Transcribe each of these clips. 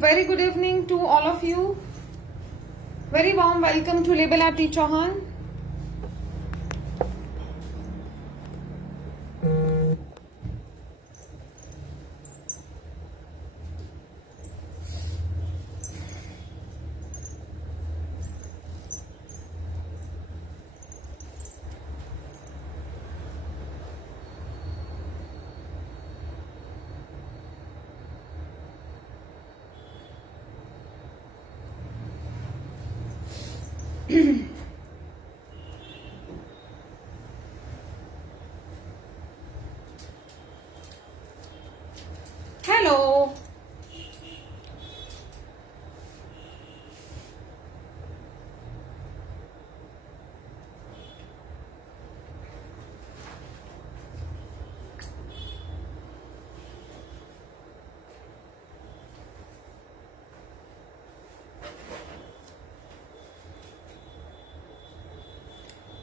Very good evening to all of you. Very warm welcome to Label Aarti Chauhan. Hello.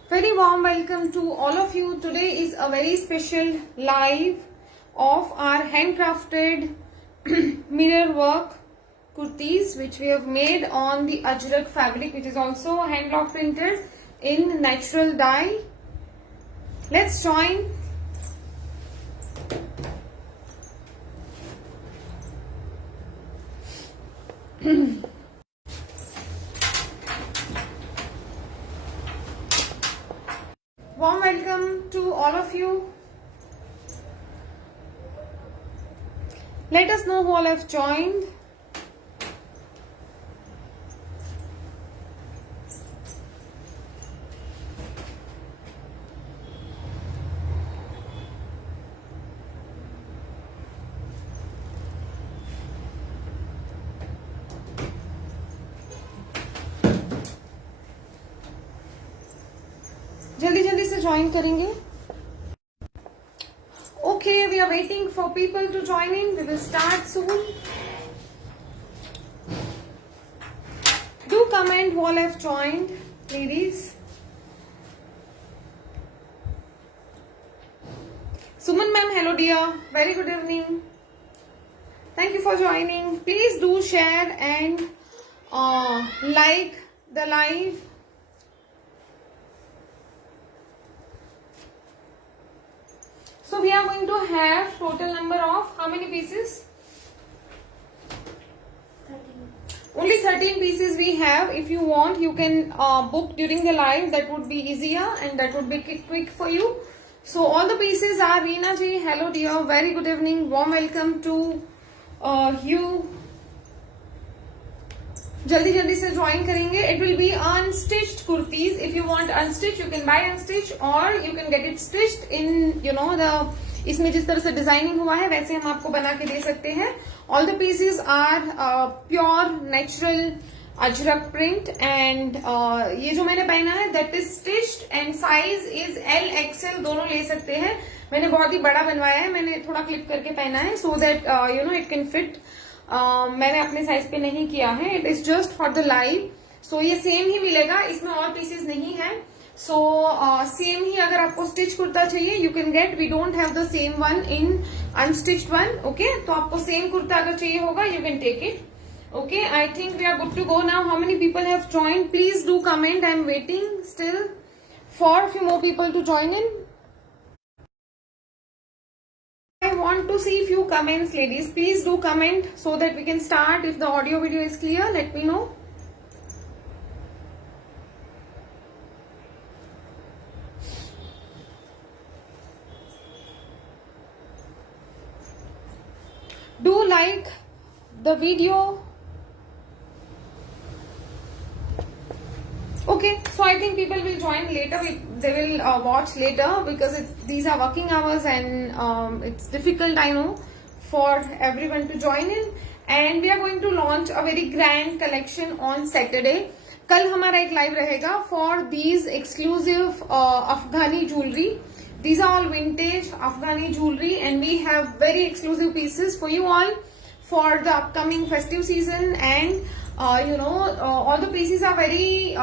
Very warm welcome to all of you. Today is a very special live of our handcrafted mirror work kurtis which we have made on the ajrak fabric, which is also hand block printed in natural dye. Let's join. Warm welcome to all of you. Let us know who all have joined. जल्दी जल्दी से join करेंगे. Okay, we are waiting for people to join in. We will start soon. Do comment who all have joined, ladies. Suman ma'am, hello dear. Very good evening. Thank you for joining. Please do share and like the live. So we are going to have total number of how many pieces? 13. Only 13 pieces we have. If you want, you can book during the live. That would be easier and that would be quick for you. So all the pieces are Reena ji. Hello dear. Very good evening. Warm welcome to you. जल्दी जल्दी से join करेंगे. It will be unstitched kurtis. If you want unstitched, you can buy unstitched or you can get it stitched in the इसमें जिस तरह से designing हुआ है वैसे हम आपको बना के दे सकते हैं. All the pieces are pure natural ajrak print and ये जो मैंने पहना है that is stitched and size is L XL दोनों ले सकते हैं. मैंने बहुत ही बड़ा बनवाया है. मैंने थोड़ा क्लिप करके पहना है so that it can fit. मैंने अपने साइज पे नहीं किया है. It is just for the live. So ये सेम ही मिलेगा. इसमें और पीसेस नहीं है. सो सेम ही अगर आपको स्टिच कुर्ता चाहिए you can get. We don't have the same one in unstitched one. Okay, तो आपको सेम कुर्ता अगर चाहिए होगा you can take it. Okay, I think we are good to go now. How many people have joined? Please do comment. I am waiting still for few more people to join in. I want to see few comments, ladies. Please do comment so that we can start. If the audio video is clear, let me know. Do like the video. Okay, so I think people will join later. They will watch later because these are working hours and it's difficult, I know, for everyone to join in. And we are going to launch a very grand collection on Saturday. कल हमारा एक live रहेगा for these exclusive Afghani jewelry. These are all vintage Afghani jewelry and we have very exclusive pieces for you all for the upcoming festive season and all the pieces are very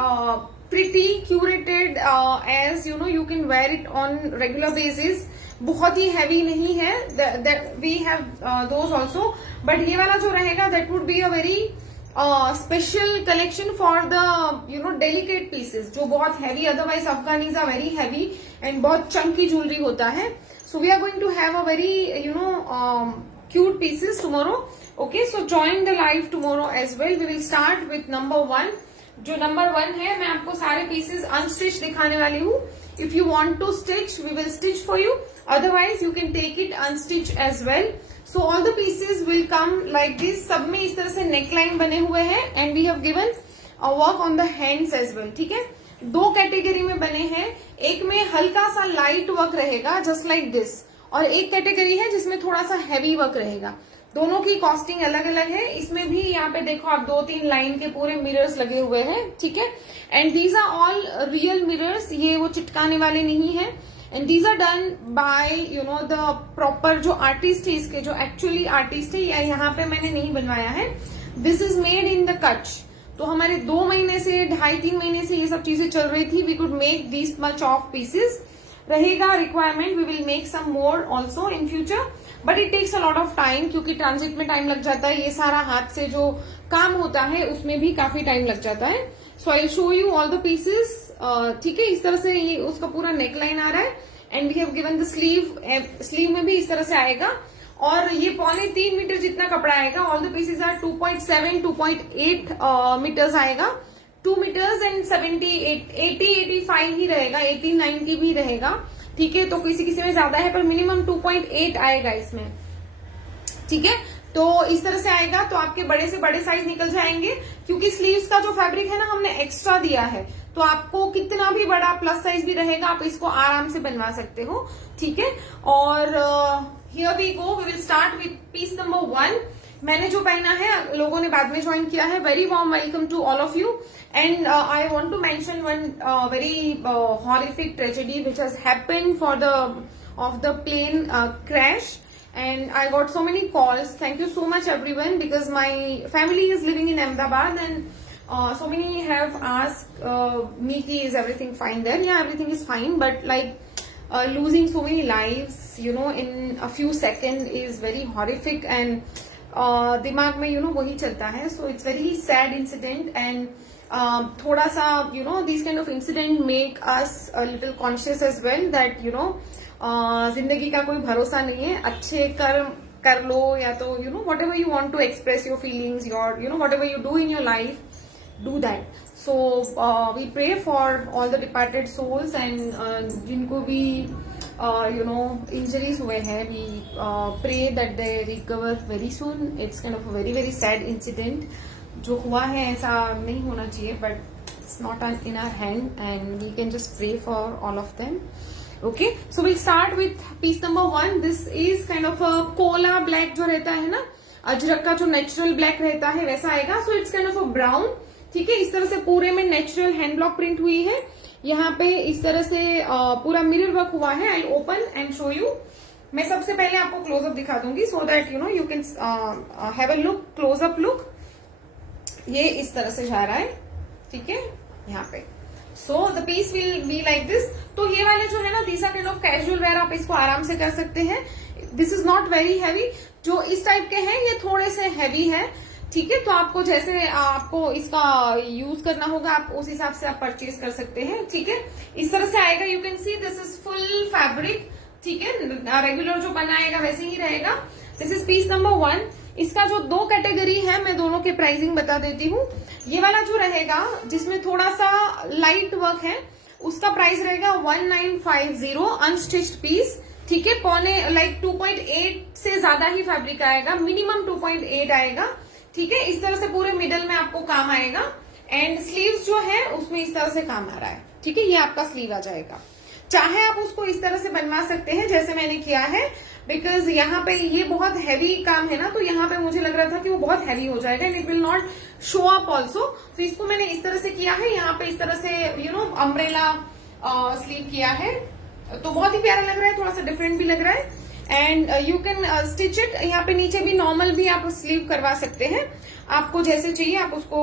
pretty curated, as you can wear it on regular basis. बहुत ही heavy नहीं है, that we have those also, but ये वाला जो रहेगा that would be a very special collection for the delicate pieces जो बहुत heavy, otherwise Afghanis are very heavy and बहुत chunky jewelry होता है. So we are going to have a very cute pieces tomorrow. Okay, so join the live tomorrow as well. We will start with number 1. जो number 1 है, मैं आपको सारे pieces unstitch दिखाने वाली हूँ. If you want to stitch, we will stitch for you. Otherwise, you can take it unstitched as well. So all the pieces will come like this. सब में इस तरह से neckline बने हुए हैं and we have given a work on the hands as well. ठीक है, 2 कैटेगरी में बने हैं. एक में हल्का सा लाइट वर्क रहेगा जस्ट लाइक दिस, और एक कैटेगरी है जिसमें थोड़ा सा हैवी वर्क रहेगा. दोनों की कॉस्टिंग अलग अलग है. इसमें भी यहाँ पे देखो आप 2-3 लाइन के पूरे मिरर्स लगे हुए हैं. ठीक है, and these are all real mirrors, ये वो चिटकाने वाले नहीं है. And these are done by the proper जो आर्टिस्ट है, इसके जो एक्चुअली आर्टिस्ट है, यहाँ पे मैंने नहीं बनवाया है. This is made in the Kutch. तो हमारे 2 महीने से 2.5-3 महीने से ये सब चीजें चल रही थी. We could make this much of pieces. रहेगा requirement, we will make some more also in future, but it takes a lot of time, क्योंकि ट्रांजिट में टाइम लग जाता है. ये सारा हाथ से जो काम होता है उसमें भी काफी टाइम लग जाता है. So I show you all the pieces. ठीक है, इस तरह से ये उसका पूरा नेकलाइन आ रहा है. And we have given the sleeve. Sleeve में भी इस तरह से आएगा, और ये 2.25 मीटर जितना कपड़ा आएगा. All the pieces are 2.7, 2.8 metres आएगा. 2 मीटर्स एंड 80-85 ही रहेगा, 80-90 भी रहेगा. ठीक है, तो किसी किसी में ज्यादा है, पर मिनिमम 2.8 आएगा इसमें. ठीक है, तो इस तरह से आएगा. तो आपके बड़े से बड़े साइज निकल जाएंगे, क्योंकि स्लीव्स का जो फैब्रिक है ना हमने एक्स्ट्रा दिया है, तो आपको कितना भी बड़ा प्लस साइज भी रहेगा, आप इसको आराम से बनवा सकते हो. ठीक है, और here we go. We will start with piece number 1. मैंने जो पहना है लोगों ने बाद में ज्वाइन किया है. Very warm welcome to all of you. And I want to mention one very horrific tragedy which has happened for the plane crash, and I got so many calls. Thank you so much everyone, because my family is living in Ahmedabad, and so many have asked me, is everything fine there? Yeah, everything is fine, but like losing so many lives in a few seconds is very horrific, and दिमाग में वही चलता है. So it's very sad incident, and थोड़ा सा these kind of incident make us a little conscious as well that जिंदगी का कोई भरोसा नहीं है. अच्छे कर्म कर लो, या तो whatever you want to express your feelings, your whatever you do in your life, do that. So we pray for all the departed souls, and जिनको भी injuries हुए हैं, we pray that they recover very soon. It's kind of a very very sad incident. जो हुआ है ऐसा नहीं होना चाहिए, but it's not in our hand, and we can just pray for all of them. Okay, so will start with piece number 1. This is kind of a cola black जो रहता है ना, अजरक का जो नेचुरल ब्लैक रहता है वैसा आएगा. So it's kind of a brown. ठीक है, इस तरह से पूरे में नेचुरल हैंड ब्लॉक प्रिंट हुई है. यहाँ पे इस तरह से पूरा मिरर वर्क हुआ है. I open and show you. मैं सबसे पहले आपको क्लोजअप दिखा दूंगी, so that you can have a look, close up look. ये इस तरह से जा रहा है. ठीक है, यहाँ पे. So the piece will be like this. तो ये वाले जो है ना, these are kind of casual wear, आप इसको आराम से कर सकते हैं. This is not very heavy. जो इस टाइप के हैं ये थोड़े से हैवी है. ठीक है, तो आपको जैसे आपको इसका यूज करना होगा, आप उस हिसाब से आप परचेज कर सकते हैं. ठीक है, इस तरह से आएगा. You can see this is full fabric. ठीक है, रेगुलर जो बनाएगा वैसे ही रहेगा. This is piece number 1. इसका जो 2 कैटेगरी है, मैं दोनों के प्राइसिंग बता देती हूँ. ये वाला जो रहेगा जिसमें थोड़ा सा लाइट वर्क है, उसका प्राइस रहेगा 1950 अनस्टिच्ड पीस. ठीक है, पौने लाइक 2.8 से ज्यादा ही फैब्रिक आएगा, मिनिमम 2.8 आएगा. ठीक है, इस तरह से पूरे मिडल में आपको काम आएगा. एंड स्लीव्स जो है उसमें इस तरह से काम आ रहा है. ठीक है, ये आपका स्लीव आ जाएगा. चाहे आप उसको इस तरह से बनवा सकते हैं जैसे मैंने किया है, बिकॉज यहाँ पे ये बहुत हैवी काम है ना, तो यहाँ पे मुझे लग रहा था कि वो बहुत हैवी हो जाएगा and it will not show up also. तो इसको मैंने इस तरह से किया है. यहाँ पे इस तरह से अम्ब्रेला स्लीव किया है, तो बहुत ही प्यारा लग रहा है, थोड़ा सा डिफरेंट भी लग रहा है. And you can stitch it. यहाँ पे नीचे भी नॉर्मल भी आप स्लीव करवा सकते हैं. आपको जैसे चाहिए आप उसको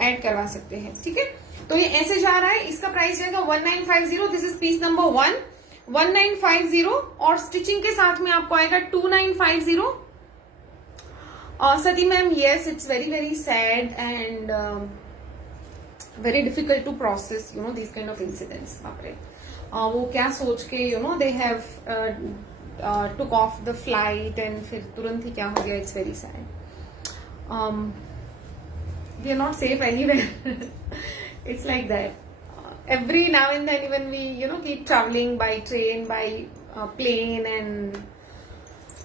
ऐड करवा सकते हैं, ठीक है। तो ये ऐसे जा रहा है, इसका प्राइस जाएगा 1950। दिस इज पीस नंबर 1, 1950, और स्टिचिंग के साथ में आपको आएगा 2950। सती ma'am, yes, it's very very sad and very difficult to process, you know, these kind of incidents. बाप रे, वो क्या सोच के, you know, they have took off the flight and फिर तुरंत ही क्या हो गया, it's very sad. We are not safe anywhere. It's like that. Every now and then even we, you know, keep traveling by train, by plane and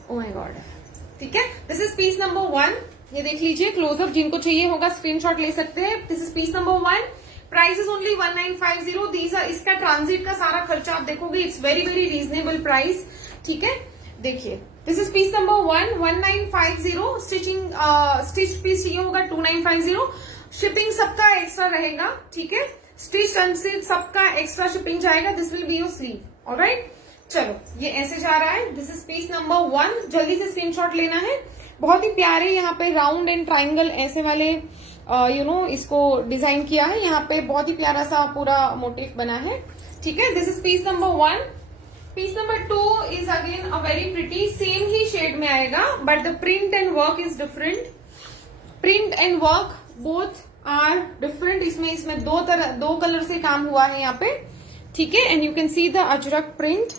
oh my god. ठीक है, this is piece number 1, ये देख लीजिए close up, जिनको चाहिए होगा screenshot ले सकते हैं। This is piece number 1, price is only 1950। These are, इसका ट्रांजिट का सारा खर्चा आप देखोगे, it's very very reasonable price, ठीक है। देखिए, this is piece number 1, 1950। Stitching stitch piece चाहिए होगा 2950। शिपिंग सबका एक्स्ट्रा रहेगा, ठीक है। स्टिच अनस्टिच सबका एक्स्ट्रा शिपिंग जाएगा। This will be your sleeve, alright. चलो, ये ऐसे जा रहा है, दिस इज पीस नंबर 1, जल्दी से स्क्रीनशॉट लेना है। बहुत ही प्यारे यहाँ पे राउंड एंड ट्राइंगल ऐसे वाले यू नो इसको डिजाइन किया है, यहाँ पे बहुत ही प्यारा सा पूरा मोटिव बना है, ठीक है। This is piece number 1। Piece number 2 is again a very pretty, same ही शेड में आएगा, but the print and work is different. Print and work both are different. इसमें दो कलर से काम हुआ है यहाँ पे, ठीक है। And you can see the Ajrak print,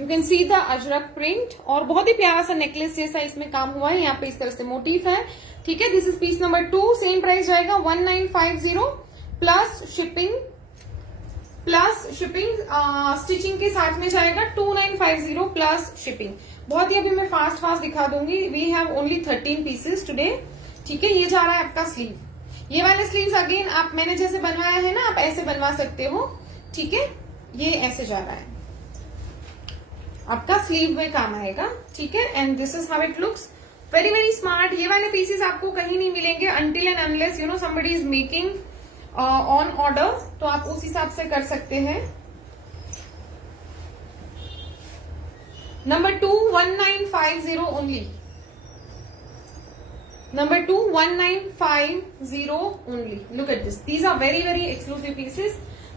you can see the Ajrak print, और बहुत ही प्यारा सा नेकलेस जैसा इसमें काम हुआ है, यहाँ पे इस तरह से मोटिव है, ठीक है। This is piece number 2, same price जाएगा 1950 प्लस शिपिंग, स्टिचिंग के साथ में जाएगा 2950 प्लस शिपिंग। बहुत ही अभी मैं फास्ट दिखा दूंगी, we have only 13 pieces today, ठीक है। ये जा रहा है आपका स्लीव, ये वाले स्लीव्स अगेन आप मैंने जैसे बनवाया है ना, आप ऐसे बनवा सकते हो, ठीक है। ये ऐसे जा रहा है, आपका स्लीव में काम आएगा, ठीक है। And this is how it looks, very very smart. ये वाले पीसेस आपको कहीं नहीं मिलेंगे until and unless you know somebody is making on order, तो आप उस हिसाब से कर सकते हैं। Number 2, 1950 only. Number 2, 1950 only. Look at this. These are very very exclusive pieces.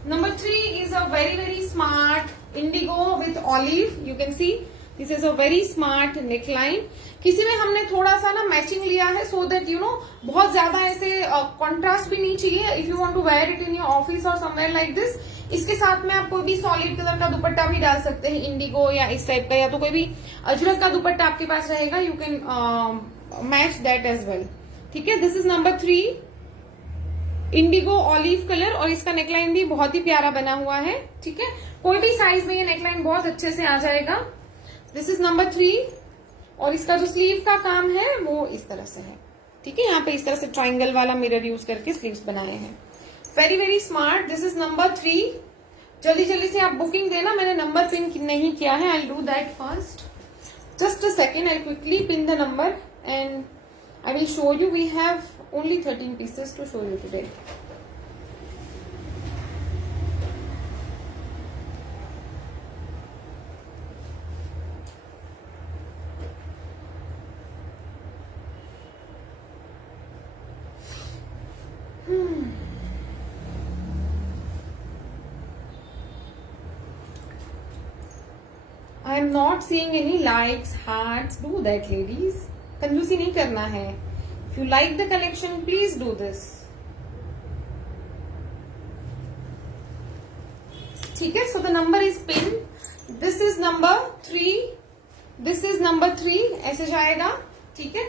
Number 3 is a very very smart indigo with olive. You can see this is a very smart neckline. किसी में हमने थोड़ा सा ना matching लिया है, so that you know बहुत ज्यादा ऐसे कॉन्ट्रास्ट भी नहीं चाहिए। If you want to wear it in your office or somewhere like this, इसके साथ में आप कोई भी सॉलिड कलर का दुपट्टा भी डाल सकते हैं, इंडिगो या इस टाइप का, या तो कोई भी अजरक का दुपट्टा आपके पास रहेगा, you can match that as well, ठीक है। This is number 3, indigo olive colour, और इसका नेकलाइन भी बहुत ही प्यारा बना हुआ है, ठीक है। कोई भी साइज में ये नेकलाइन बहुत अच्छे से आ जाएगा। दिस इज नंबर 3, और इसका जो स्लीव का काम है वो इस तरह से है, ठीक है। यहाँ पे इस तरह से ट्राइंगल वाला मिरर यूज करके स्लीव्स बनाए हैं, very very smart. This is number 3। जल्दी जल्दी से आप बुकिंग देना, मैंने नंबर पिन नहीं किया है, I do that first, just a second, I quickly pin the number and I will show you. We have only 13 pieces to show you today. I am not seeing any likes, hearts. Do that, ladies. कंजूसी नहीं करना है. If you like the collection, please do this. ठीक है. So the number is pinned. This is number 3. This is number 3. ऐसे जाएगा. ठीक है.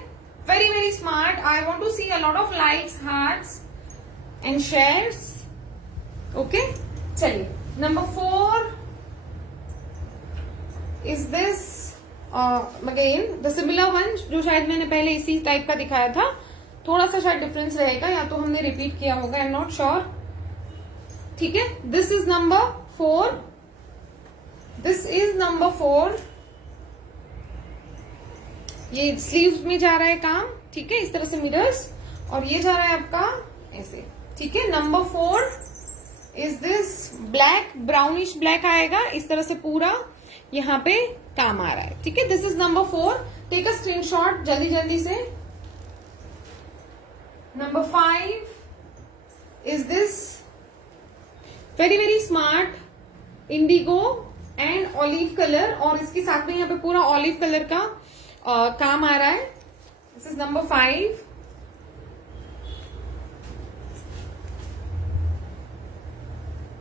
Very very smart. I want to see a lot of likes, hearts and shares. Okay. चलिए. Number 4 is this again the similar one जो शायद मैंने पहले इसी टाइप का दिखाया था. थोड़ा सा शायद डिफरेंस रहेगा या तो हमने रिपीट किया होगा. I am not sure. ठीक है. This is number 4. This is number 4. ये स्लीव्स में जा रहा है काम. ठीक है. इस तरह से मिरर्स. और ये जा रहा है आपका ऐसे. ठीक है. Number 4 is this black. Brownish black आएगा इस तरह से पूरा. यहाँ पे काम आ रहा है, ठीक है। This is number 4, take a screenshot जल्दी जल्दी से। Number 5 is this very very smart indigo and olive colour, और इसके साथ में यहाँ पे पूरा ऑलिव कलर का काम आ रहा है। This is number 5।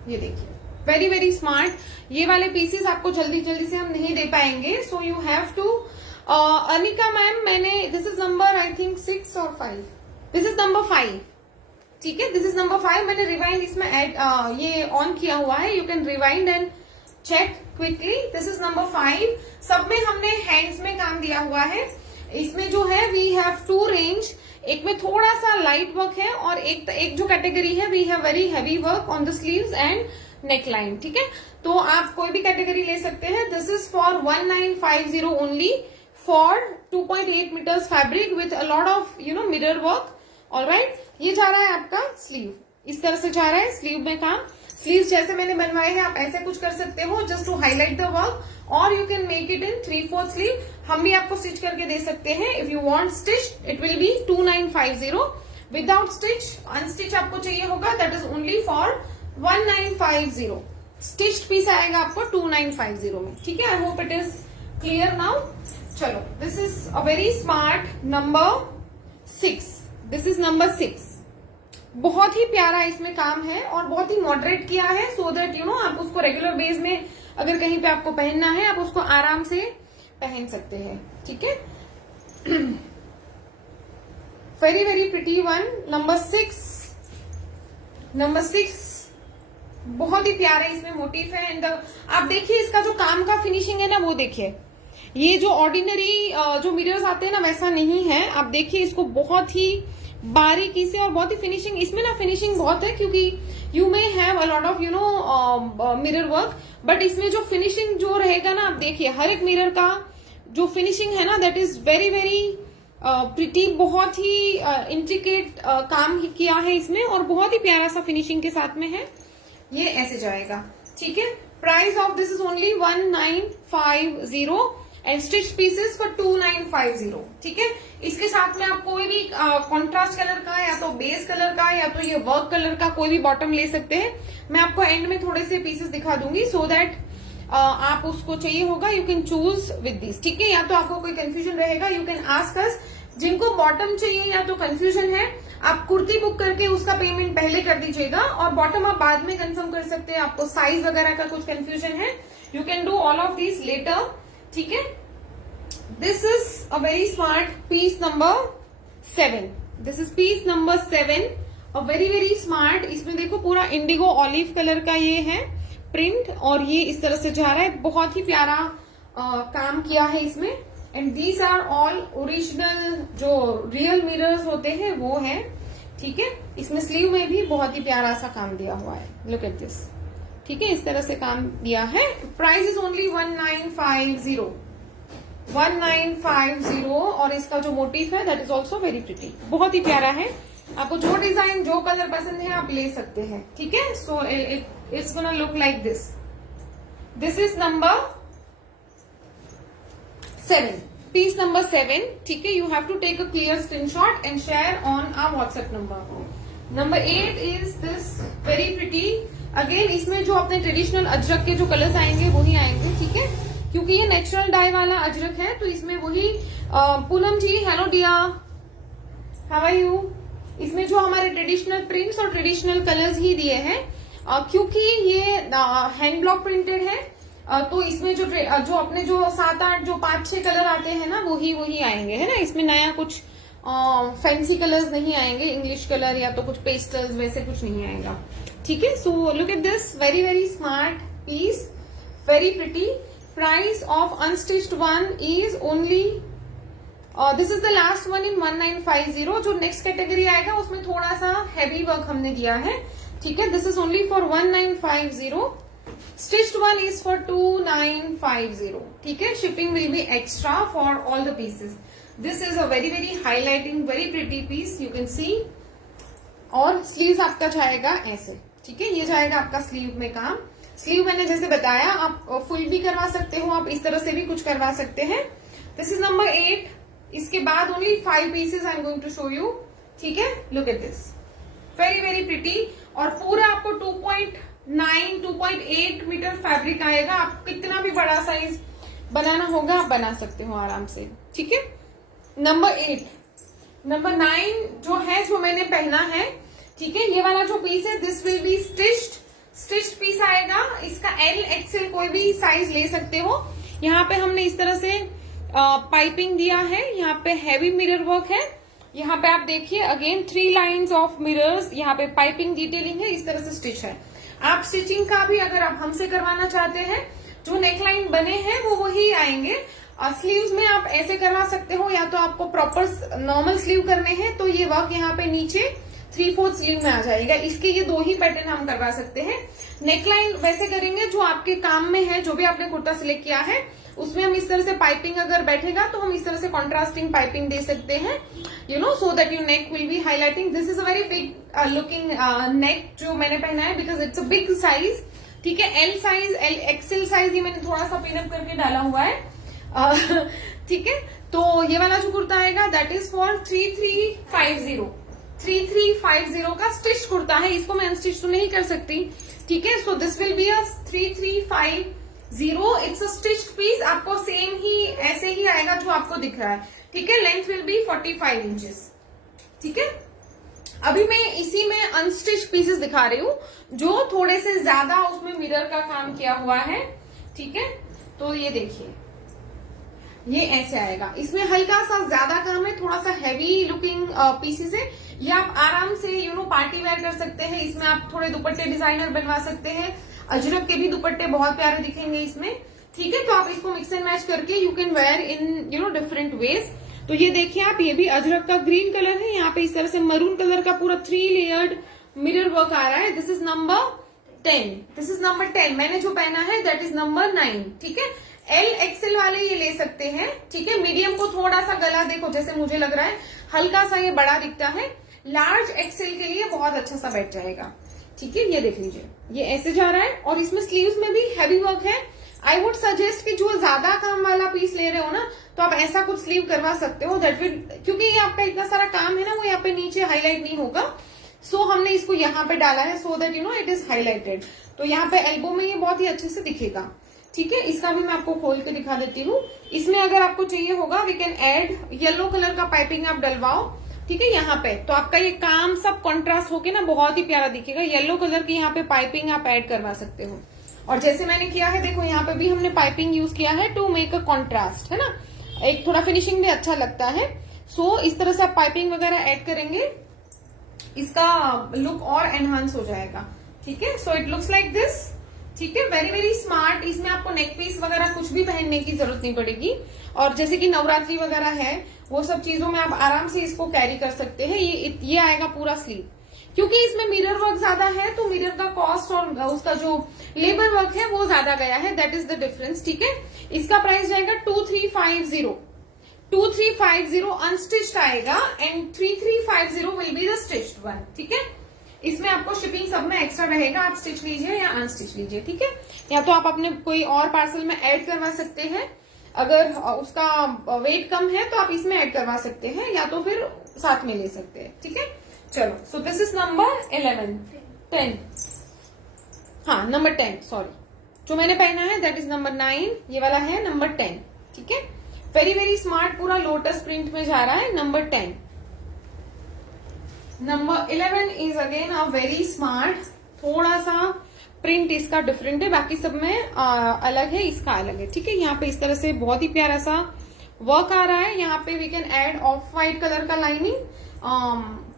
ये देखिए वेरी वेरी स्मार्ट। ये वाले पीसेस आपको जल्दी जल्दी से हम नहीं दे पाएंगे, so you have to. Anika ma'am, मैंने this is number I think 6 और 5, दिस इज नंबर 5, ठीक है। This is number 5। मैंने रिवाइंड इसमें ये ऑन किया हुआ है, you can rewind and check quickly. This is number 5। सब में हमने हैंड्स में काम दिया हुआ है। इसमें जो है वी हैव 2 रेंज, एक में थोड़ा सा लाइट वर्क है और एक जो कैटेगरी है we have very heavy work on the sleeves and neck line, ठीक है। तो आप कोई भी कैटेगरी ले सकते हैं। This is for 1950 only for 2.8 metres fabric with a lot of mirror work. Alright, ये जा रहा है आपका स्लीव, इस तरह से जा रहा है स्लीव में काम। स्लीव जैसे मैंने बनवाए हैं आप ऐसे कुछ कर सकते हो, just to highlight the work, और you can make it in 3/4 sleeve. हम भी आपको स्टिच करके दे सकते हैं। If you want stitch it will be 2950। Without stitch, unstitch आपको चाहिए होगा, that is only for 1950। Stitched piece आएगा आपको 2950 में, ठीक है। I hope it is clear now. चलो, this is a very smart number 6। This is number 6। बहुत ही प्यारा इसमें काम है और बहुत ही मॉडरेट किया है, सो दैट आप उसको रेगुलर बेस में अगर कहीं पे आपको पहनना है आप उसको आराम से पहन सकते हैं, ठीक है। Very very pretty one, number 6। Number 6 बहुत ही प्यारा इसमें मोटिव है। एंड आप देखिए इसका जो काम का फिनिशिंग है ना, वो देखिए, ये जो ऑर्डिनरी जो मिरर्स आते हैं ना वैसा नहीं है। आप देखिए इसको बहुत ही बारीकी से और बहुत ही फिनिशिंग, इसमें ना फिनिशिंग बहुत है, क्योंकि you may have a lot of mirror work, but इसमें जो फिनिशिंग जो रहेगा ना, आप देखिए हर एक मिरर का जो फिनिशिंग है ना, that is very very pretty. बहुत ही इंट्रिकेट काम किया है इसमें और बहुत ही प्यारा सा फिनिशिंग के साथ में है। ये ऐसे जाएगा, ठीक है। Price of this is only 1950 and stitch pieces for 2950, ठीक है। इसके साथ में आप कोई भी कॉन्ट्रास्ट कलर का या तो बेस कलर का या तो ये वर्क कलर का कोई भी बॉटम ले सकते हैं। मैं आपको एंड में थोड़े से पीसेस दिखा दूंगी, सो दैट आप उसको चाहिए होगा you can choose with this, ठीक है। या तो आपको कोई कंफ्यूजन रहेगा यू कैन आस्क अस। जिनको बॉटम चाहिए या तो कंफ्यूजन है, आप कुर्ती बुक करके उसका पेमेंट पहले कर दीजिएगा और बॉटम आप बाद में कंफर्म कर सकते हैं। आपको साइज वगैरह का कुछ कंफ्यूजन है, you can do all of this later, ठीक है। This is a very smart piece number 7। This is piece number 7, a very very smart. इसमें देखो पूरा इंडिगो ऑलिव कलर का ये है प्रिंट और ये इस तरह से जा रहा है। बहुत ही प्यारा काम किया है इसमें। And these are all original जो रियल मिरर्स होते हैं वो है, ठीक है। इसमें स्लीव में भी बहुत ही प्यारा सा काम दिया हुआ है, लुक एट दिस, ठीक है। इस तरह से काम दिया है। प्राइस इज ओनली 1950 और इसका जो मोटिव है that is also very pretty, बहुत ही प्यारा है। आपको जो डिजाइन जो कलर पसंद है आप ले सकते हैं, ठीक है। So it's gonna look like this. This is number 7, piece number 7, ठीक है। You have to take a clear screenshot and share on our WhatsApp number. Number 8 is this very pretty. Again इसमें जो अपने ट्रेडिशनल अजरक के जो colours आएंगे वही आएंगे, ठीक है, क्योंकि ये नेचुरल डाई वाला अजरक है तो इसमें वही। Poonam ji hello dear, how are you. इसमें जो हमारे ट्रेडिशनल प्रिंट्स और ट्रेडिशनल कलर्स ही दिए हैं, क्योंकि ये हैंड ब्लॉक प्रिंटेड है, तो इसमें जो अपने जो 7-8 जो 5-6 कलर आते हैं ना वही आएंगे, है ना। इसमें नया कुछ फैंसी कलर्स नहीं आएंगे, इंग्लिश कलर या तो कुछ पेस्टल्स वैसे कुछ नहीं आएगा, ठीक है। So look at this very very smart piece, very pretty. Price of unstitched one is only this is the last one in 1950। जो नेक्स्ट कैटेगरी आएगा उसमें थोड़ा सा हैवी वर्क हमने दिया है, ठीक है। This is only for 1950। Stitched one is for 2950, ठीक है। Shipping will be extra for all the pieces. This is a very very highlighting very pretty piece, you can see. और स्लीव्स आपका जाएगा ऐसे, ठीक है, ये जाएगा आपका स्लीव में काम। स्लीव मैंने जैसे बताया, आप फुल भी करवा सकते हो, आप इस तरह से भी कुछ करवा सकते हैं। This is number 8। इसके बाद only 5 pieces I am going to show you. ठीक है, look at this, very very pretty. और पूरा आपको 2.9 2.8 मीटर फैब्रिक आएगा। आप कितना भी बड़ा साइज बनाना होगा आप बना सकते हो आराम से। ठीक है, नंबर 8। नंबर 9 जो है, जो मैंने पहना है, ठीक है, ये वाला जो पीस है, this will be stitched piece आएगा। इसका एल एक्सएल कोई भी साइज ले सकते हो। यहाँ पे हमने इस तरह से पाइपिंग दिया है, यहाँ पे हैवी मिरर वर्क है। यहाँ पे आप देखिए अगेन 3 लाइन्स ऑफ मिरर्स, यहाँ पे पाइपिंग डिटेलिंग है, इस तरह से स्टिच है। आप स्टिचिंग का भी अगर आप हमसे करवाना चाहते हैं, जो नेकलाइन बने हैं वो वही आएंगे। स्लीव्स में आप ऐसे करवा सकते हो, या तो आपको प्रॉपर नॉर्मल स्लीव करने हैं तो ये वर्क यहाँ पे नीचे 3/4 स्लीव में आ जाएगा। इसके ये 2 ही पैटर्न हम करवा सकते हैं। नेकलाइन वैसे करेंगे जो आपके काम में है, जो भी आपने कुर्ता सिलेक्ट किया है उसमें हम इस तरह से पाइपिंग अगर बैठेगा तो हम इस तरह से कॉन्ट्रास्टिंग पाइपिंग दे सकते हैं, you know, so that your neck will be highlighting. This is a very big looking neck जो मैंने पहना है, because it's a big size. ठीक है, L size, L XL size ही मैंने थोड़ा सा पिनअप करके डाला हुआ है। ठीक है, तो ये वाला जो कुर्ता आएगा दैट इज फॉर 3350 का स्टिच कुर्ता है। इसको मैं अनस्टिच तो नहीं कर सकती। ठीक है, so this will be a 3350। It's a stitched piece. आपको सेम ही ऐसे ही आएगा जो आपको दिख रहा है। ठीक है, लेंथ विल बी 45 इंचेस। ठीक है, अभी मैं इसी में अनस्टिच पीसेस दिखा रही हूँ जो थोड़े से ज्यादा उसमें मिरर का काम किया हुआ है। ठीक है, तो ये देखिए, ये ऐसे आएगा। इसमें हल्का सा ज्यादा काम है, थोड़ा सा हैवी लुकिंग पीसेस है। ये आप आराम से यू नो पार्टी वेयर कर सकते हैं। इसमें आप थोड़े दुपट्टे डिजाइनर बनवा सकते हैं। अजरक के भी दुपट्टे बहुत प्यारे दिखेंगे इसमें। ठीक है, तो आप इसको मिक्स एंड मैच करके you can wear in you know different ways. तो ये देखिए आप, ये भी अजरक का ग्रीन कलर है, यहाँ पे इस तरह से मरून कलर का पूरा 3 लेयर्ड मिरर वर्क आ रहा है। This is number 10। मैंने जो पहना है दैट इज नंबर 9। ठीक है, एल एक्सएल वाले ये ले सकते हैं। ठीक है, मीडियम को थोड़ा सा गला देखो, जैसे मुझे लग रहा है हल्का सा ये बड़ा दिखता है। लार्ज एक्सएल के लिए बहुत अच्छा सा बैठ जाएगा। ठीक है, ये देख लीजिए, ये ऐसे जा रहा है और इसमें स्लीव्स में भी हैवी वर्क है। आई वुड सजेस्ट कि जो ज्यादा काम वाला पीस ले रहे हो ना, तो आप ऐसा कुछ स्लीव करवा सकते हो। दैट विल, क्योंकि ये आपका इतना सारा काम है ना, वो यहाँ पे नीचे हाईलाइट नहीं होगा। सो हमने इसको यहाँ पे डाला है सो that you know it is highlighted. तो यहाँ पे एल्बो में ये बहुत ही अच्छे से दिखेगा। ठीक है, इसका भी मैं आपको खोल के दिखा देती हूँ। इसमें अगर आपको चाहिए होगा we can add yellow colour का पाइपिंग आप डलवाओ। ठीक है, यहाँ पे तो आपका ये काम सब कॉन्ट्रास्ट होके ना बहुत ही प्यारा दिखेगा। येलो कलर की यहाँ पे पाइपिंग आप ऐड करवा सकते हो। और जैसे मैंने किया है, देखो यहाँ पे भी हमने पाइपिंग यूज किया है टू मेक अ कॉन्ट्रास्ट, है ना, एक थोड़ा फिनिशिंग भी अच्छा लगता है। सो इस तरह से आप पाइपिंग वगैरह ऐड करेंगे, इसका लुक और एनहांस हो जाएगा। ठीक है, so it looks like this. ठीक है, वेरी वेरी स्मार्ट। इसमें आपको नेक पीस वगैरह कुछ भी पहनने की जरूरत नहीं पड़ेगी। और जैसे कि नवरात्रि वगैरह है, वो सब चीजों में आप आराम से इसको कैरी कर सकते हैं। ये आएगा पूरा स्लीव। क्योंकि इसमें मिरर वर्क ज्यादा है तो मिरर का कॉस्ट और उसका जो लेबर वर्क है वो ज्यादा गया है। That is the difference. ठीक है, इसका प्राइस जाएगा 2350 अनस्टिच्ड आएगा and 3350 will be the stitched one. ठीक है, इसमें आपको शिपिंग सब में एक्स्ट्रा रहेगा, आप स्टिच लीजिए या अनस्टिच लीजिए। ठीक है, या तो आप अपने कोई और पार्सल में ऐड करवा सकते हैं, अगर उसका वेट कम है तो आप इसमें ऐड करवा सकते हैं, या तो फिर साथ में ले सकते हैं। ठीक है, चलो, सो दिस इज नंबर 10। हाँ, नंबर 10, सॉरी, जो मैंने पहना है दैट इज नंबर 9। ये वाला है नंबर 10। ठीक है, वेरी वेरी स्मार्ट, पूरा लोटस प्रिंट में जा रहा है। Number 10। Number 11 is again a very smart, थोड़ा सा प्रिंट इसका डिफरेंट है, बाकी सब में अलग है, इसका अलग है। ठीक है, यहाँ पे इस तरह से बहुत ही प्यारा सा वर्क आ रहा है। यहाँ पे we can add off white colour का लाइनिंग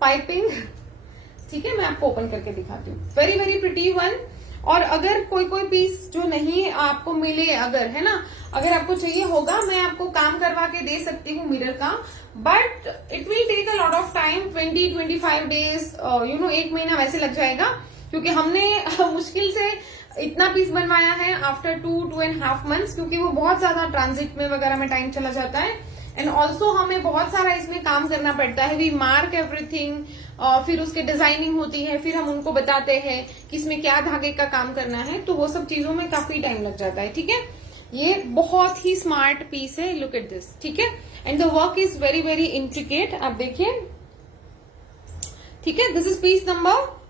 पाइपिंग। ठीक है, मैं आपको ओपन करके दिखाती हूँ। Very very pretty one. और अगर कोई पीस जो नहीं आपको मिले, अगर है ना, अगर आपको चाहिए होगा, मैं आपको काम करवा के दे सकती हूँ मिरर का, but it will take a lot of time, 20-25 days, you know 1 महीना वैसे लग जाएगा, क्योंकि हमने मुश्किल से इतना पीस बनवाया है आफ्टर 2.5 मंथ्स, क्योंकि वो बहुत ज्यादा ट्रांजिट में वगैरह में टाइम चला जाता है। एंड ऑल्सो हमें बहुत सारा इसमें काम करना पड़ता है। वी मार्क एवरीथिंग, फिर उसके डिजाइनिंग होती है, फिर हम उनको बताते हैं कि इसमें क्या धागे का काम करना है, तो वो सब चीजों में काफी टाइम लग जाता है। ठीक है, ये बहुत ही स्मार्ट पीस है, लुक एट दिस। ठीक है, and the work is very very intricate, आप देखिए। ठीक है, दिस इज पीस नंबर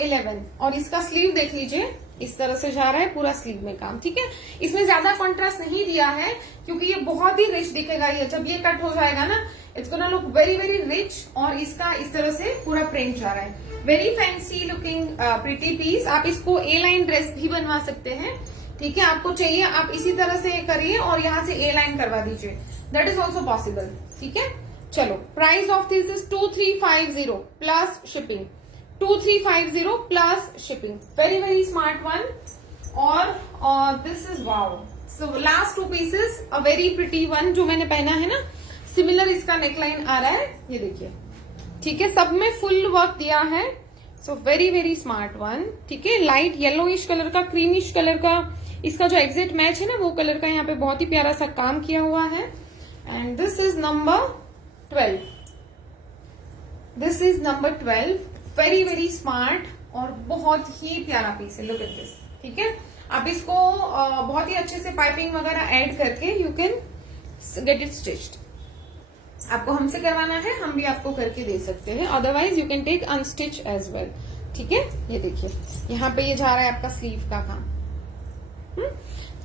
11 और इसका स्लीव देख लीजिए, इस तरह से जा रहा है पूरा स्लीव में काम। ठीक है, इसमें ज्यादा कॉन्ट्रास्ट नहीं दिया है क्योंकि ये बहुत ही रिच दिखेगा। ये जब ये कट हो जाएगा ना, it's gonna look very very rich, और इसका इस तरह से पूरा प्रिंट जा रहा है। Very fancy looking pretty piece. आप इसको ए लाइन ड्रेस भी बनवा सकते हैं। ठीक है, आपको चाहिए आप इसी तरह से करिए और यहाँ से ए लाइन करवा दीजिए, दैट इज ऑल्सो पॉसिबल। ठीक है, चलो, price of this is 2350 plus shipping. 2350 plus shipping, very very smart one. और this is wow. So last 2 pieces, a very pretty one जो मैंने पहना है ना, सिमिलर इसका नेकलाइन आ रहा है, ये देखिए। ठीक है, सब में फुल वर्क दिया है, so very very smart one. ठीक है, लाइट येलोइश कलर का, क्रीमिश कलर का इसका जो एग्जैक्ट मैच है ना, वो कलर का यहाँ पे बहुत ही प्यारा सा काम किया हुआ है। And this is number 12। This is number 12, very very smart और बहुत ही प्यारा पीस है, लुक एट दिस। ठीक है, आप इसको बहुत ही अच्छे से पाइपिंग वगैरह ऐड करके you can get it stitched. आपको हमसे करवाना है, हम भी आपको करके दे सकते हैं, otherwise you can take unstitch as well. ठीक है, ये देखिए यहाँ पे ये जा रहा है आपका स्लीव का काम।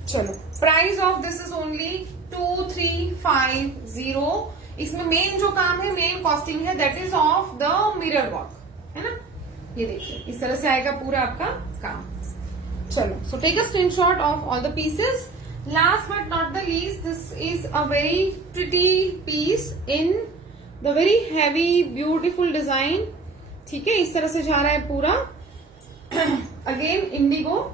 चलो, price of this is only 2350। इसमें मेन जो काम है, मेन कॉस्टिंग है, that is of the mirror work, है ना। ये देखिए इस तरह से आएगा पूरा आपका काम। चलो, so take a screenshot of all the pieces. Last but not the least, this is a very pretty piece in the very heavy beautiful design. ठीक है, इस तरह से जा रहा है पूरा again Indigo.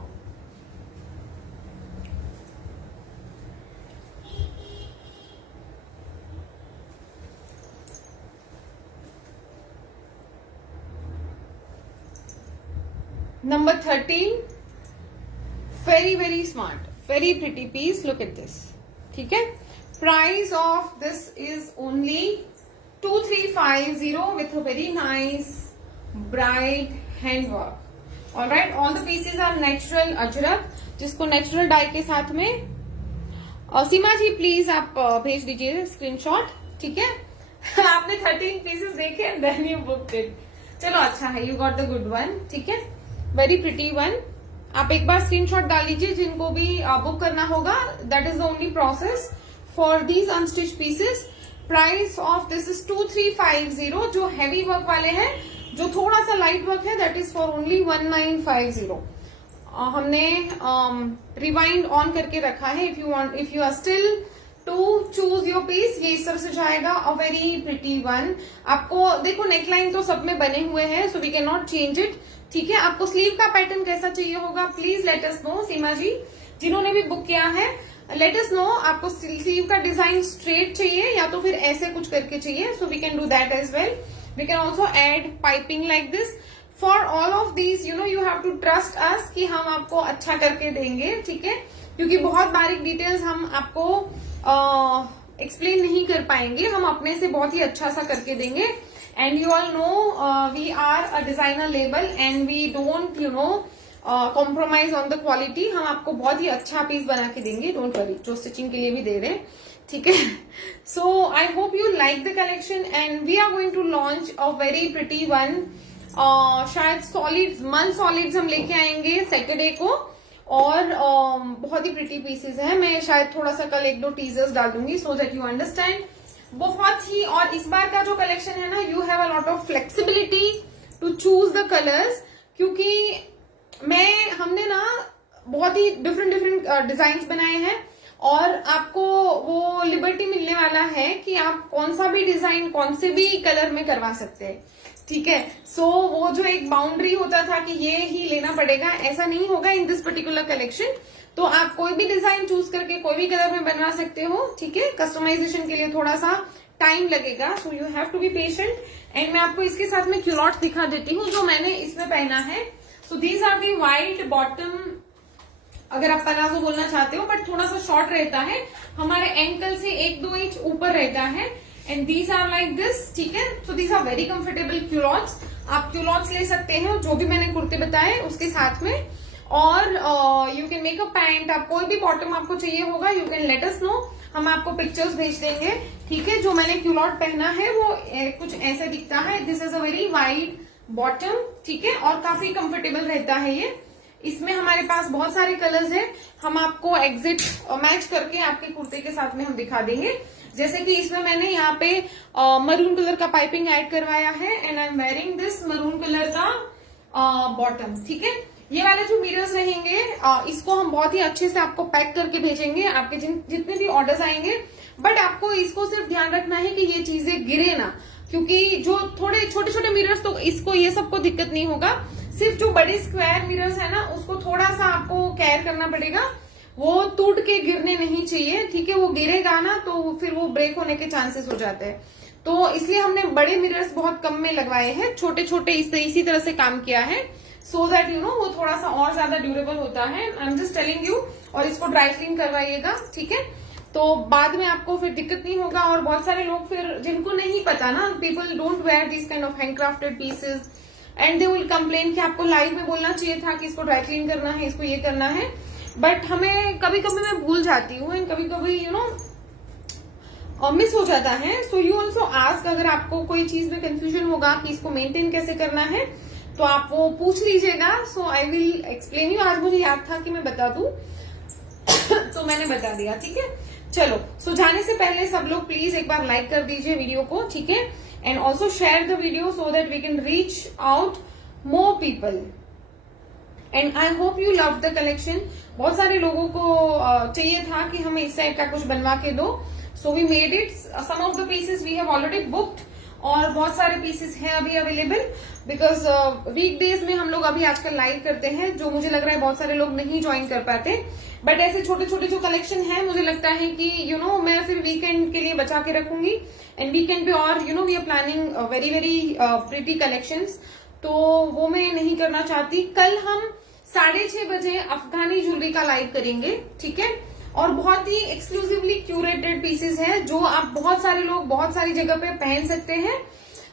Number 13, very very smart, very pretty piece, look at this. ठीक है, price of this is only 2350 with a very nice bright handwork. All right, all the pieces are natural Ajrak, जिसको नेचुरल डाई के साथ में सीमा जी please आप भेज दीजिए screenshot. ठीक है, आपने 13 पीसेस देखे and then you booked it. चलो अच्छा है, you got the good one. ठीक है, वेरी प्रिटी वन। आप एक बार स्क्रीनशॉट डाल लीजिए, जिनको भी बुक करना होगा, that is the only process for these unstitch pieces. Price of this is 2350। जो हैवी वर्क वाले हैं, जो थोड़ा सा लाइट वर्क है, दैट इज फॉर ओनली 1950। हमने रिवाइंड ऑन करके रखा है। If you are still to choose your piece, ये इस तरह से जाएगा, अ वेरी प्रिटी वन। आपको देखो नेकलाइन तो सब में बने हुए हैं, so we can not change it. ठीक है, आपको स्लीव का पैटर्न कैसा चाहिए होगा, please let us know. Seema ji, जिन्होंने भी बुक किया है, लेट अस नो आपको स्लीव का डिजाइन स्ट्रेट चाहिए या तो फिर ऐसे कुछ करके चाहिए, so we can do that as well. We can also add piping like this. For all of these you have to trust us कि हम आपको अच्छा करके देंगे। ठीक है, क्योंकि बहुत बारीक डिटेल्स हम आपको एक्सप्लेन नहीं कर पाएंगे, हम अपने से बहुत ही अच्छा सा करके देंगे। And you all know we are a designer label and we don't compromise on the quality. हम आपको बहुत ही अच्छा पीस बना के देंगे, डोंट वरी, जो स्टिचिंग के लिए भी दे रहे हैं। ठीक है, so I hope you like the collection and we are going to launch a very pretty one. शायद सॉलिड्स, मल सॉलिड्स हम लेके आएंगे सैटरडे को, और बहुत ही प्रिटी पीसेस है। मैं शायद थोड़ा सा कल 1-2 टीजर्स डाल दूंगी सो दैट यू अंडरस्टैंड। बहुत ही, और इस बार का जो कलेक्शन है ना, you have a lot of flexibility to choose the colours, क्योंकि हमने ना बहुत ही डिफरेंट डिजाइन बनाए हैं और आपको वो लिबर्टी मिलने वाला है कि आप कौन सा भी डिजाइन कौन से भी कलर में करवा सकते हैं। ठीक है, सो वो जो एक बाउंड्री होता था कि ये ही लेना पड़ेगा, ऐसा नहीं होगा इन दिस पर्टिकुलर कलेक्शन। तो आप कोई भी डिजाइन चूज करके कोई भी कलर में बनवा सकते हो। ठीक है, कस्टमाइजेशन के लिए थोड़ा सा टाइम लगेगा, so you have to be patient. And मैं आपको इसके साथ में क्यूलॉट दिखा देती हूँ जो मैंने इसमें पहना है। So these are the white bottom, अगर आप पलाजो बोलना चाहते हो, बट थोड़ा सा शॉर्ट रहता है, हमारे एंकल से 1-2 इंच ऊपर रहता है। And these are like this. ठीक है, so these are very comfortable culottes. आप क्यूलॉट्स ले सकते हैं जो भी मैंने कुर्ते बताए उसके साथ में, और you can make a pant. आप कोई भी बॉटम आपको चाहिए होगा you can let us no, हम आपको पिक्चर्स भेज देंगे, ठीक है। जो मैंने क्यूलॉट पहना है वो कुछ ऐसे दिखता है, this is a very wide bottom, ठीक है, और काफी कंफर्टेबल रहता है ये। इसमें हमारे पास बहुत सारे कलर्स हैं, हम आपको एग्जिट मैच करके आपके कुर्ते के साथ में हम दिखा देंगे। जैसे कि इसमें मैंने यहाँ पे मरून कलर का पाइपिंग ऐड करवाया है and I am wearing this maroon colour का बॉटम, ठीक है। ये वाले जो मिरर्स रहेंगे इसको हम बहुत ही अच्छे से आपको पैक करके भेजेंगे आपके जितने भी ऑर्डर्स आएंगे, बट आपको इसको सिर्फ ध्यान रखना है कि ये चीजें गिरे ना, क्योंकि जो थोड़े छोटे छोटे मिरर्स तो इसको ये सबको दिक्कत नहीं होगा, सिर्फ जो बड़े स्क्वायर मिरर्स है ना उसको थोड़ा सा आपको केयर करना पड़ेगा, वो टूट के गिरने नहीं चाहिए, ठीक है। वो गिरेगा ना तो फिर वो ब्रेक होने के चांसेस हो जाते हैं, तो इसलिए हमने बड़े मिरर्स बहुत कम में लगवाए हैं, छोटे छोटे इसी तरह से काम किया है, सो दैट यू नो वो थोड़ा सा और ज्यादा ड्यूरेबल होता है। I am just telling you, और इसको ड्राई क्लीन करवाइएगा, ठीक है, तो बाद में आपको फिर दिक्कत नहीं होगा। और बहुत सारे लोग फिर जिनको नहीं पता ना, people don't wear this kind of handcrafted pieces and they will complain कि आपको लाइव में बोलना चाहिए था कि इसको ड्राई क्लीन करना है, इसको ये करना है, बट हमें कभी कभी मैं भूल जाती हूँ एंड कभी कभी यू नो मिस हो जाता है। सो यू ऑल्सो आस्क, अगर आपको कोई चीज में कंफ्यूजन होगा कि इसको मेंटेन कैसे करना है तो आप वो पूछ लीजिएगा, सो आई विल एक्सप्लेन यू। आज मुझे याद था कि मैं बता दूं तो मैंने बता दिया, ठीक है। चलो, सो जाने से पहले सब लोग प्लीज एक बार लाइक कर दीजिए वीडियो को, ठीक है, and also share the video so that we can reach out more people and I hope you love the collection. बहुत सारे लोगों को चाहिए था कि हमें इस टाइप का कुछ बनवा के दो, so we made it. Some of the pieces we have already booked और बहुत सारे पीसेस हैं अभी अवेलेबल, बिकॉज वीकडेज में हम लोग अभी आजकल लाइव करते हैं, जो मुझे लग रहा है बहुत सारे लोग नहीं ज्वाइन कर पाते, बट ऐसे छोटे छोटे जो कलेक्शन है मुझे लगता है कि यू नो मैं फिर वीकेंड के लिए बचा के रखूंगी, एंड वीकेंड पे और you know we are planning very very pretty collections, तो वो मैं नहीं करना चाहती। कल हम 6:30 बजे अफगानी ज्वेलरी का लाइव करेंगे, ठीक है, और बहुत ही एक्सक्लूसिवली क्यूरेटेड पीसेस हैं जो आप बहुत सारे लोग बहुत सारी जगह पे पहन सकते हैं।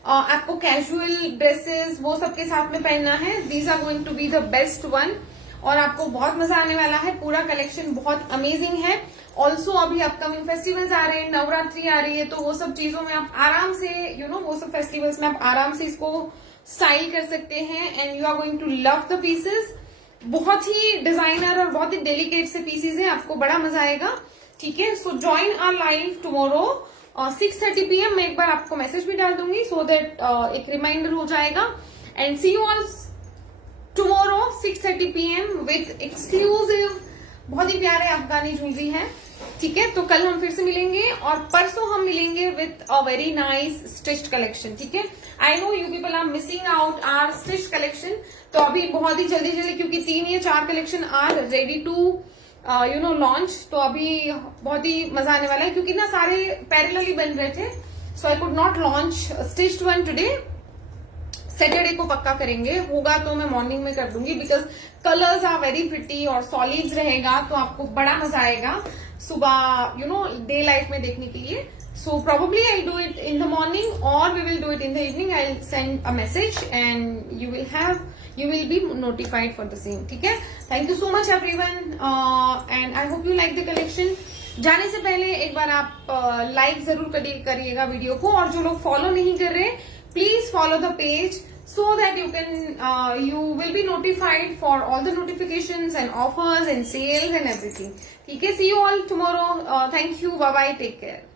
आपको कैजुअल ड्रेसेस वो सबके साथ में पहनना है, these are going to be the best one, और आपको बहुत मजा आने वाला है। पूरा कलेक्शन बहुत अमेजिंग है। ऑल्सो अभी अपकमिंग फेस्टिवल्स आ रहे हैं, नवरात्रि आ रही है, तो वो सब चीजों में आप आराम से यू नो वो सब फेस्टिवल्स में आप आराम से इसको स्टाइल कर सकते हैं and you are going to love the pieces. बहुत ही डिजाइनर और बहुत ही डेलिकेट से पीसेस हैं, आपको बड़ा मजा आएगा, ठीक है। So join our live tomorrow 6:30 PM। मैं एक बार आपको मैसेज भी डाल दूंगी सो दैट एक रिमाइंडर हो जाएगा, and see you all tomorrow 6:30 PM with exclusive बहुत ही प्यारे अफगानी ज्वेलरी है, ठीक है। तो कल हम फिर से मिलेंगे और परसों हम मिलेंगे with a very nice stitched collection, ठीक है। I know you people are missing out our stitched collection, तो अभी बहुत ही जल्दी जल्दी, क्योंकि 3 या 4 collection are ready to you know launch, तो अभी बहुत ही मजा आने वाला है, क्योंकि ना सारे पैरेलली बन रहे थे, so I could not launch stitched one today. Saturday को पक्का करेंगे, होगा तो मैं मॉर्निंग में कर दूंगी, because colours are very pretty और सॉलिड्स रहेगा, तो आपको बड़ा मजा आएगा सुबह यू नो डे लाइट में देखने के लिए। So probably I do it in the morning और we will do it in the evening. I send a message and you will be notified for the same, ठीक है। Thank you so much everyone and I hope you like the collection. जाने से पहले एक बार आप like जरूर करिएगा video को, और जो लोग फॉलो नहीं कर रहे please follow the page so that you will be notified for all the notifications and offers and sales and everything, ठीक है। See you all tomorrow. Thank you. Bye bye. Take care.